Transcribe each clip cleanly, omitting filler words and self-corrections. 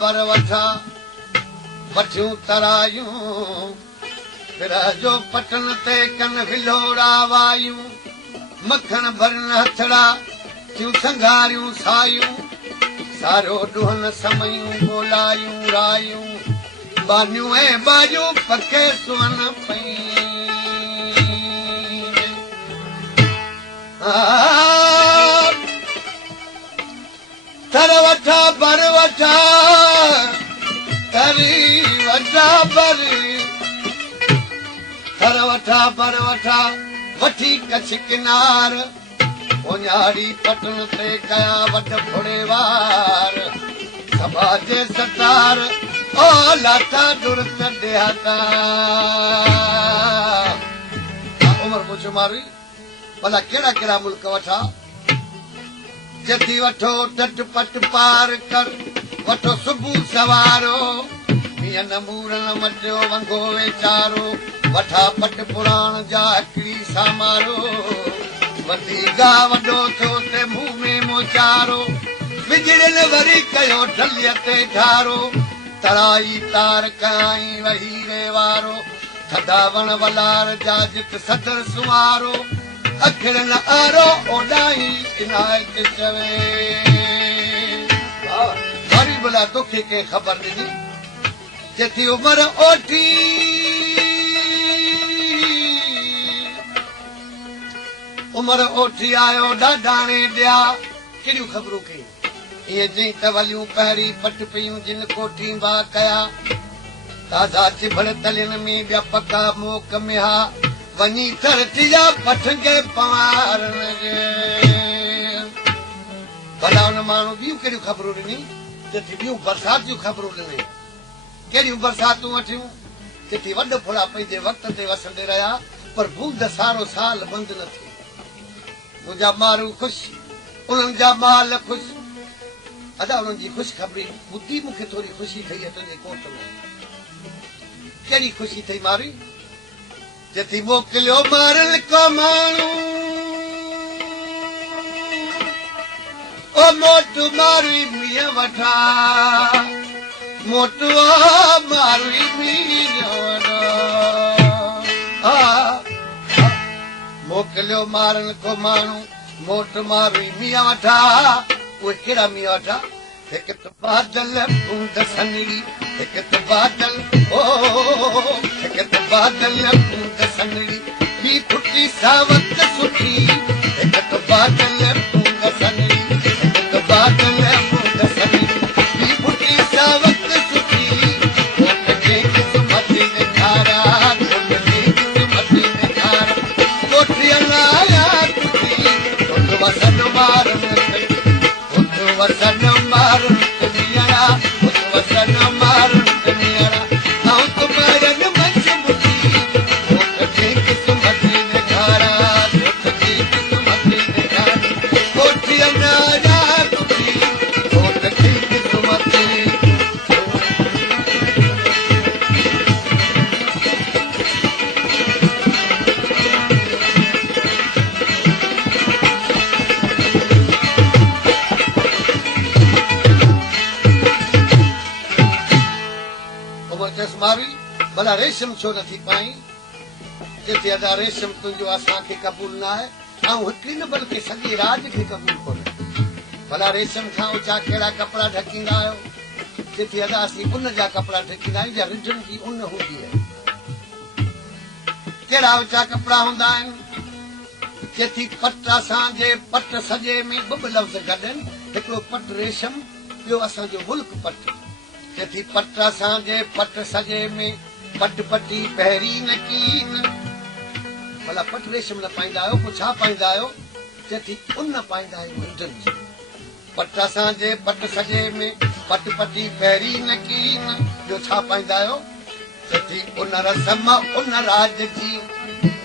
बर वठा वठियूं तरायूं फिर जो पटन ते कन विलोड़ा वायूं मखण भरन हथड़ा थियूं संघारियूं सायूं सारो ॾुहन समयूं ॻोल्हायूं रायूं बानियूं ऐं बाजूं पके सुवन पई थर वठा बर वठा तरी वठा बर थर वठा बर वठा वठी कच्छ किनार ओन्याड़ी पटन ते कया वठ फुड़े वार सभा जे सतार ओ लाथा दुरत देहाता उमर पुछो मारी भला कहिड़ा कहिड़ा मुल्क वठा जथी वठो टट पट पार कर वठो सुबुह सवारो मीअं नमूरन मटियो वंगो वेचारो वठा पट पुराण जा हिकिड़ी सामारो वधी गा वॾो थियो ते मुंहुं में मोचारो विजड़ियल वरी कयो ढलीअ ते ठारो तराई तार कयाई वही रे वारो थधा वण वलार जा जित सदर सुवारो अखिर न आरो ओॾाई इनायत चवे वरी भला तोखे के ख़बर ॾिनी जेती उमर ओठी उमर ओठी आयो ॾाढाणे ॾिया कहिड़ियूं ख़बरूं कयूं इहे जंहिं तवलियूं पहिरीं पट पयूं जिन कोठी बा कया ताज़ा चिभड़ तलियन में ॿिया पका मोक में हा वञी थर थिया पठंगे पवारन जे भला हुन माण्हू ॿियूं कहिड़ियूं ख़बरूं ॾिनी जेती ॿियूं बरसात जूं ख़बरूं ॾिनी कहिड़ियूं बरसातूं वठियूं जेती वॾो फुड़ा पंहिंजे वक़्त ते वसंदे रहिया पर बूंद सारो साल बंदि न थी मुंहिंजा माण्हू ख़ुशि उन्हनि जा माल ख़ुशि अदा उन्हनि जी ख़ुशख़बरी ॿुधी मूंखे थोरी ख़ुशी ठही आहे तुंहिंजे कोट में कहिड़ी ख़ुशी ठही मारी जेती मोकिलियो मारल को माण्हू ओ मोटू मारी मीअं वठा मोटू मारी मीअं मोकिलियो मारल को माण्हू मोट मारी मीअं वठा उहे कहिड़ा मीअं वठा हिकु त बादल बूंद सनड़ी हिकु त बादल ओ हिकु त बादल बूंद सनड़ी ॿी फुटी सावत सुठी हिकु त बादल बूंद सनड़ी हिकु त बादल बूंद सनड़ी ॿी फुटी सावत सुठी कोट जे क़िस्मत ॾेखारा कोट जे क़िस्मत ॾेखारा कोठीअ लाया सुठी कोट वसन मारन कोट वसन मारन दुनिया कोट वसन मारन दुनिया आऊं तुम्हारन मंच बुधी कोट जे क़िस्मत ॾेखारा कोट जे क़िस्मत ॾेखारा कोठीअ लाया सुठी कोट जे क़िस्मत मारी भला रेशम छो नथी पाई जेते अदा रेशम तुंहिंजो असांखे क़बूल न आहे ऐं हिकिड़ी न बल्कि सॼे राज खे क़बूल कोन्हे भला रेशम खां ऊचा कहिड़ा कपिड़ा ढकींदा आहियो जेते अदा असीं उन जा कपिड़ा ढकींदा आहियूं या रिढनि जी उन हूंदी आहे कहिड़ा ऊचा कपिड़ा हूंदा आहिनि जेती पट असांजे पट सॼे में ॿ लफ़्ज़ गॾनि हिकिड़ो पट रेशम ॿियो असांजो मुल्क पट जेती पट असांजे पट सॼे में पट पटी पहिरीं नकीन भला पट रेशम न पाईंदा आहियो पोइ छा पाईंदा आहियो चए थी उन पाईंदा आहियूं हिंदुनि जी पट असांजे पट सॼे में पट पटी पहिरीं न कीरी न ॿियो छा पाईंदा आहियो चए थी उन रसम उन राज जी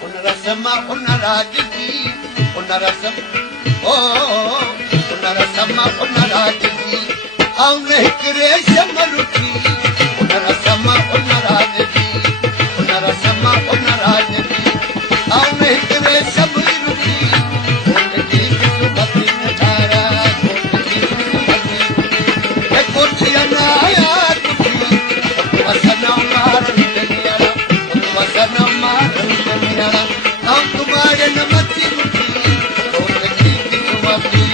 उन रसम उन राज जी उन रसम ओ उन रसम उन राज जी ऐं न हिकु रेशम रुखी उन रसम उन राज जी उन रसम उन राज जी ऐं न हिकु रेशम रुखी उनजी किस्मती नज़ारा कोठी अनाया कुठी वसन मारन दुनियारा वसन मारन दुनियारा ऐं तुम्हारे न मती मुठी उनजी किस्मती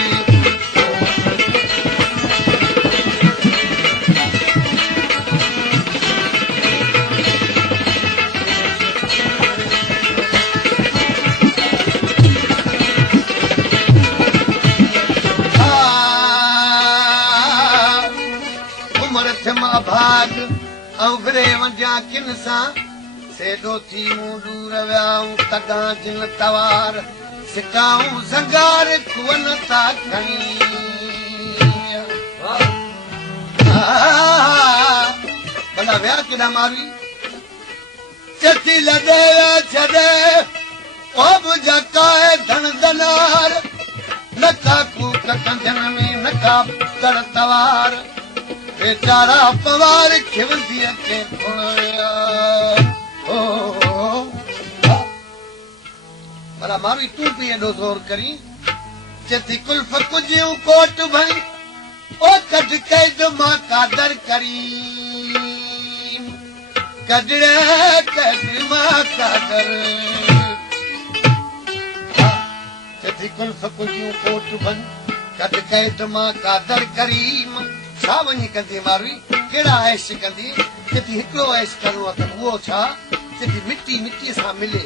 भाग ऐं विरे वञा किन सां सेडो थी मूं दूर वियाऊं तॻा जिन तवार सिकाऊं ज़ंगार खुअन था खणी भला विया केॾा मारी चती लॾे छॾे ओ बि जकाए धण दनार न का कूक कंधन में न का तड़ तवार बेचारा पवार खिवंदीअ खे भला मावी तूं बि एॾो ज़ोर करी चेती कुल्फ कुजियूं कोट भई ओ कढ कैद मां कादर करी कजड़े कैद मां कादर चेती कुल्फ कुजियूं कोट भई कढ कैद मां कादर करीम छा वञी कंदी मारवी कहिड़ा ऐश कंदी चेती हिकिड़ो ऐश करिणो आहे त उहो छा चेती मिटी मिटीअ सां मिले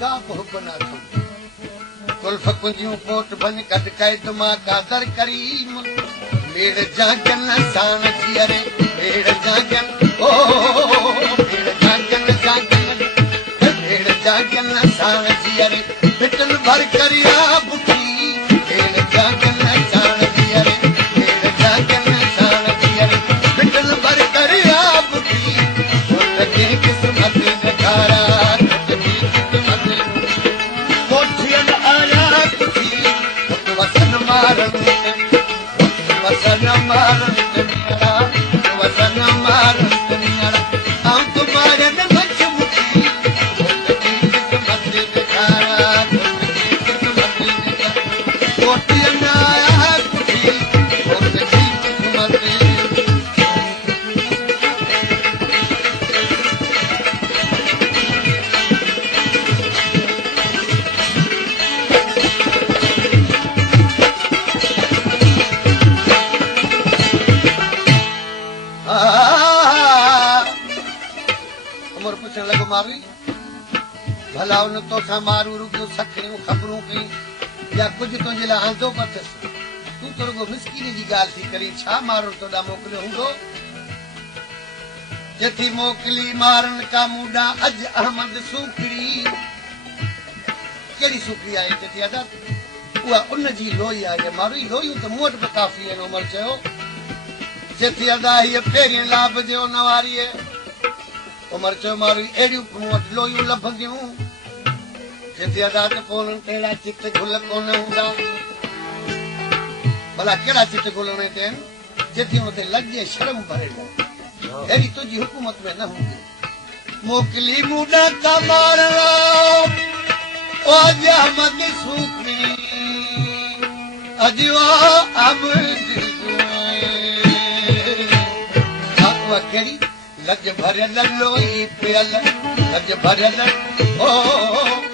का बि हुब न अथमि कुल्फ कुंजियूं कोट भञ कढ कैद मां कादर करीम मेड़ जागन साण जीअरे मेड़ जागन ओ मेड़ जागन जागन मेड़ जागन साण जीअरे बिटन भर करिया बुठी मेड़ जागन साण जीअरे वसन मारन दुनियारा वसन मारन दुनियारा ऐं तुम्हारे न मच मुठी उनजी किस्मत दिखारा उनजी किस्मत दिखारा कोठी अनाया कुठी उनजी किस्मत भला उन तोसां मारू रुगियूं सखियूं ख़बरूं कई या कुझु तुंहिंजे लाइ आंदो पथसि तूं त रुगो मिसकीनी जी ॻाल्हि थी करी छा मारू तोॾा मोकिलियो हूंदो चेथी मोकिली मारन का मूडा अॼु अहमद सूखड़ी कहिड़ी सूखड़ी आहे चेथी अदा उहा उन जी लोई आहे मारू लोयूं त मूं वटि बि काफ़ी आहिनि उमर चयो चेथी अदा हीअ पहिरीं लाभ जो नवारीअ उमर चयो मारू अहिड़ियूं मूं वटि लोयूं लभंदियूं चेती अदा त पोइ उन्हनि कहिड़ा चित गुल कोन हूंदा भला कहिड़ा चित गुल उन ते आहिनि चेती हुन ते लॼे शर्म भरियल अहिड़ी तुंहिंजी हुकूमत में न हूंदी मोकिली मूडा का मारण ओ अहमद सूखड़ी अॼु कहिड़ी लज भरियल लोई पियल लज भरियल ओ